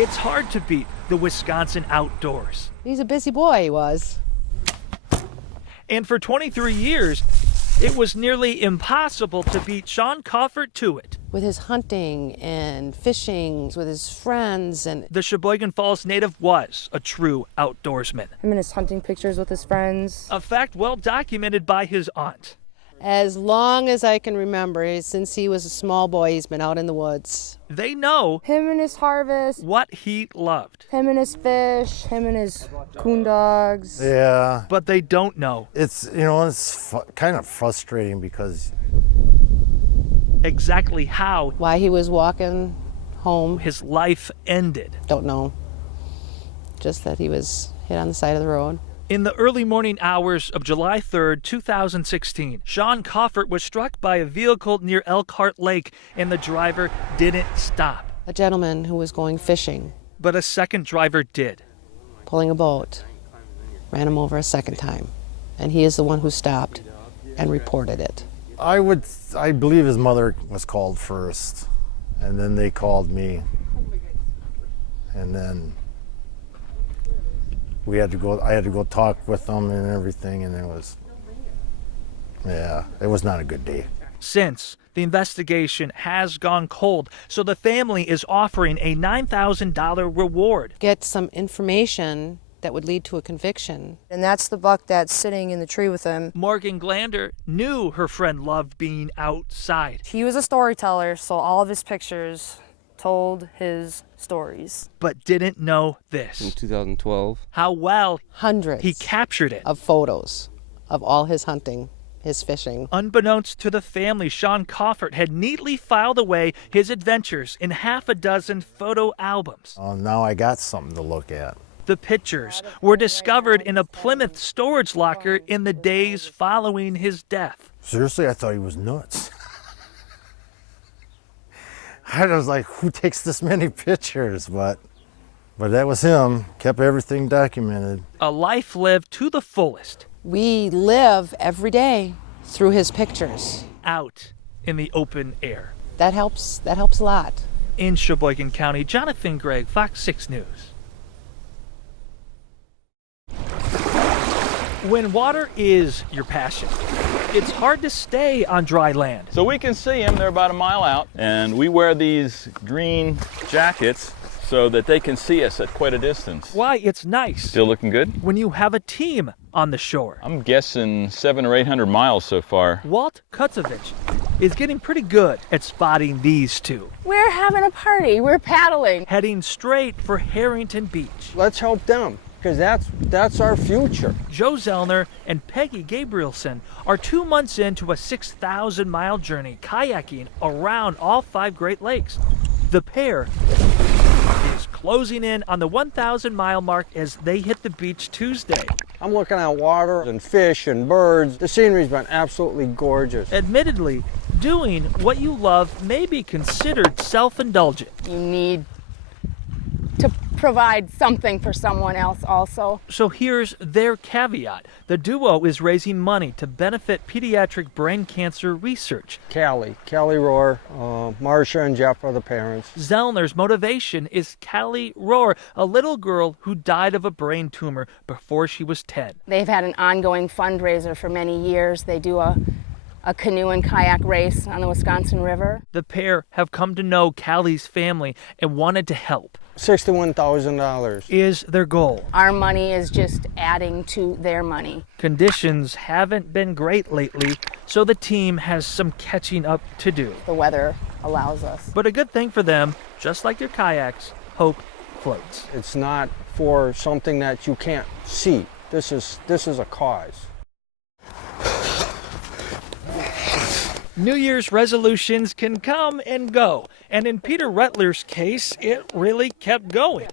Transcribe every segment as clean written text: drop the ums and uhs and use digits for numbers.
It's hard to beat the Wisconsin outdoors. He's a busy boy, he was. And for 23 years, it was nearly impossible to beat Sean Composite to it. With his hunting and fishing with his friends. And the Sheboygan Falls native was a true outdoorsman. Him and his hunting pictures with his friends. A fact well documented by his aunt. As long as I can remember, since he was a small boy, he's been out in the woods. They know him and his harvest, what he loved. Him and his fish, him and his coon dogs. Yeah. But they don't know. It's, you know, it's kind of frustrating because exactly how. Why he was walking home. His life ended. Don't know. Just that he was hit on the side of the road. In the early morning hours of July 3rd, 2016, Sean Composite was struck by a vehicle near Elkhart Lake, and the driver didn't stop. A gentleman who was going fishing. But a second driver did. Pulling a boat, ran him over a second time, and he is the one who stopped and reported it. I believe his mother was called first, and then they called me, and then I had to go talk with them and everything, and it was not a good day. Since, the investigation has gone cold, so the family is offering a $9,000 reward. Get some information that would lead to a conviction. And that's the buck that's sitting in the tree with him. Morgan Glander knew her friend loved being outside. He was a storyteller, so all of his pictures told his stories. But didn't know this. In 2012. How well hundreds he captured it. Of photos of all his hunting, his fishing. Unbeknownst to the family, Sean Composite had neatly filed away his adventures in half a dozen photo albums. Now I got something to look at. The pictures were discovered in a Plymouth storage locker in the days following his death. Seriously, I thought he was nuts. I was like, who takes this many pictures? But that was him, kept everything documented. A life lived to the fullest. We live every day through his pictures. Out in the open air. That helps a lot. In Sheboygan County, Jonathon Gregg, Fox 6 News. When water is your passion, it's hard to stay on dry land. So we can see them, they're about a mile out, and we wear these green jackets so that they can see us at quite a distance. Why, it's nice. Still looking good? When you have a team on the shore. I'm guessing 700 or 800 miles so far. Walt Kutzovich is getting pretty good at spotting these two. We're having a party, we're paddling. Heading straight for Harrington Beach. Let's help them, because that's our future. Joe Zellner and Peggy Gabrielson are 2 months into a 6,000-mile journey kayaking around all 5 Great Lakes. The pair is closing in on the 1,000-mile mark as they hit the beach Tuesday. I'm looking at water and fish and birds. The scenery's been absolutely gorgeous. Admittedly, doing what you love may be considered self-indulgent. You need to provide something for someone else also. So here's their caveat. The duo is raising money to benefit pediatric brain cancer research. Callie Rohr, Marcia and Jeff are the parents. Zellner's motivation is Callie Rohr, a little girl who died of a brain tumor before she was 10. They've had an ongoing fundraiser for many years. They do a canoe and kayak race on the Wisconsin River. The pair have come to know Callie's family and wanted to help. $61,000 is their goal. Our money is just adding to their money. Conditions haven't been great lately, so the team has some catching up to do. The weather allows us. But a good thing for them, just like their kayaks, hope floats. It's not for something that you can't see. This is a cause. New Year's resolutions can come and go, and in Peter Rutler's case, it really kept going.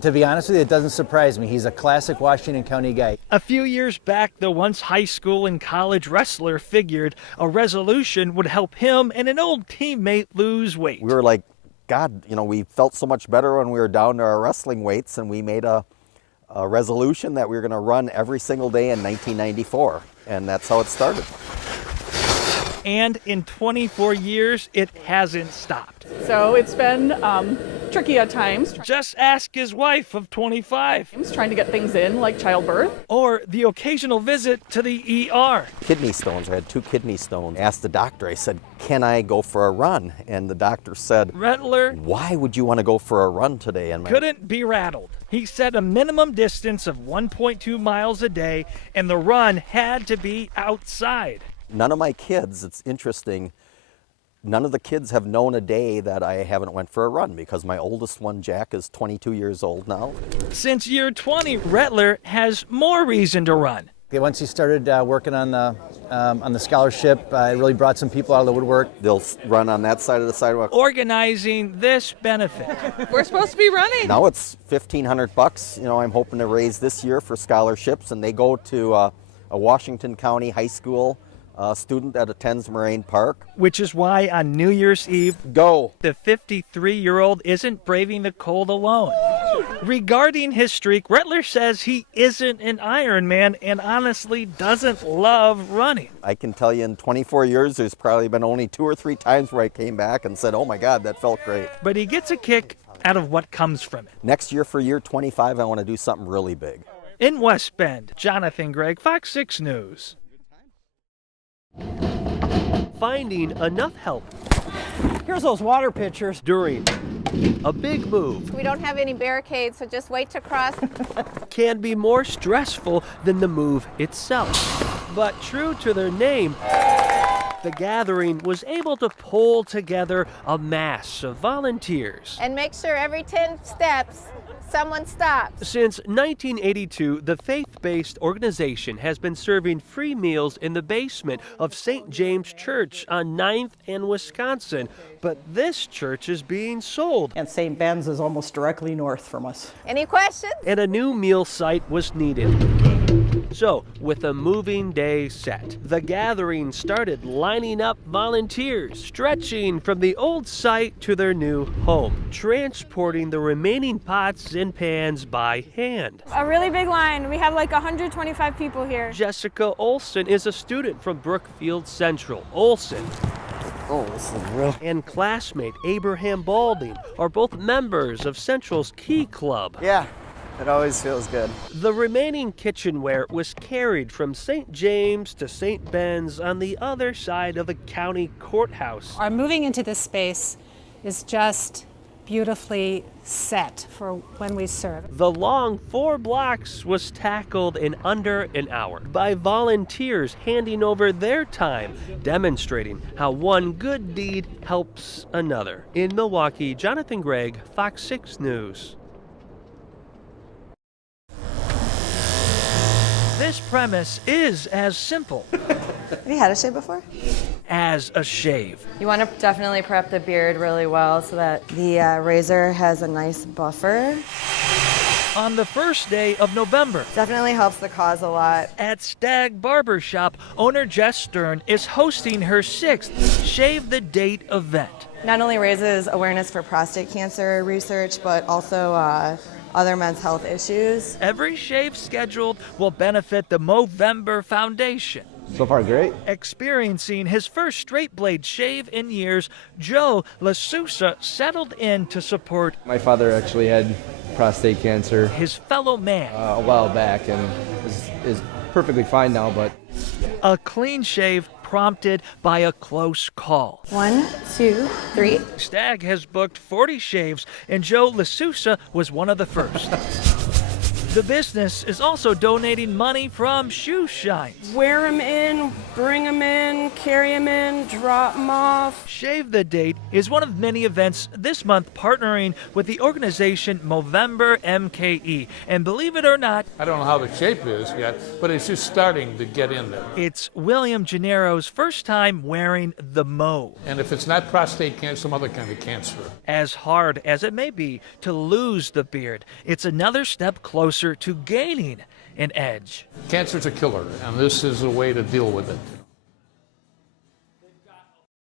To be honest with you, it doesn't surprise me. He's a classic Washington County guy. A few years back, the once high school and college wrestler figured a resolution would help him and an old teammate lose weight. We were like, God, you know, we felt so much better when we were down to our wrestling weights, and we made a resolution that we were going to run every single day in 1994, and that's how it started. And in 24 years, it hasn't stopped. So it's been tricky at times. Just ask his wife of 25. Trying to get things in, like childbirth. Or the occasional visit to the ER. Kidney stones. I had 2 kidney stones. I asked the doctor, I said, can I go for a run? And the doctor said, Rettler why would you want to go for a run today? And couldn't be rattled. He set a minimum distance of 1.2 miles a day, and the run had to be outside. None of my kids, it's interesting, none of the kids have known a day that I haven't went for a run because my oldest one, Jack, is 22 years old now. Since year 20, Rettler has more reason to run. Okay, once he started working on the scholarship, it really brought some people out of the woodwork. They'll run on that side of the sidewalk. Organizing this benefit. We're supposed to be running. Now it's $1,500. You know, I'm hoping to raise this year for scholarships, and they go to a Washington County high school student that attends Moraine Park. Which is why on New Year's Eve, go. The 53-year-old isn't braving the cold alone. Regarding his streak, Rettler says he isn't an Ironman and honestly doesn't love running. I can tell you in 24 years, there's probably been only 2 or 3 times where I came back and said, oh my God, that felt great. But he gets a kick out of what comes from it. Next year for year 25, I want to do something really big. In West Bend, Jonathon Gregg, Fox 6 News. Finding enough help Here's those water pitchers. during a big move We don't have any barricades, so just wait to cross. can be more stressful than the move itself. But true to their name, the gathering was able to pull together a mass of volunteers. And make sure every 10 steps, someone stops. Since 1982, the faith-based organization has been serving free meals in the basement of St. James Church on 9th and Wisconsin. But this church is being sold. And St. Ben's is almost directly north from us. Any questions? And a new meal site was needed. So, with a moving day set, the gathering started lining up volunteers, stretching from the old site to their new home, transporting the remaining pots and pans by hand. A really big line. We have like 125 people here. Jessica Olson is a student from Brookfield Central. Olson and classmate Abraham Balding are both members of Central's Key Club. Yeah. It always feels good. The remaining kitchenware was carried from St. James to St. Ben's on the other side of the county courthouse. Our moving into this space is just beautifully set for when we serve. The long 4 blocks was tackled in under an hour by volunteers handing over their time, demonstrating how one good deed helps another. In Milwaukee, Jonathon Gregg, Fox 6 News. This premise is as simple Have you had a shave before? as a shave. You want to definitely prep the beard really well so that The razor has a nice buffer. On the first day of November, Definitely helps the cause a lot. at Stag Barbershop, owner Jess Stern is hosting her 6th Shave the Date event. Not only raises awareness for prostate cancer research, but also other men's health issues. Every shave scheduled will benefit the Movember Foundation. So far, great. Experiencing his first straight blade shave in years, Joe LaSousa settled in to support My father actually had prostate cancer his fellow man. a while back and is perfectly fine now, but A clean shave prompted by a close call. 1, 2, 3. Stag has booked 40 shaves, and Joe LaSousa was one of the first. The business is also donating money from shoe shines. Wear them in, bring them in, carry them in, drop them off. Shave the Date is one of many events this month partnering with the organization Movember MKE. And believe it or not, I don't know how the shape is yet, but it's just starting to get in there. it's William Gennaro's first time wearing the Mo. And if it's not prostate cancer, some other kind of cancer. As hard as it may be to lose the beard, it's another step closer to gaining an edge. Cancer's a killer, and this is a way to deal with it.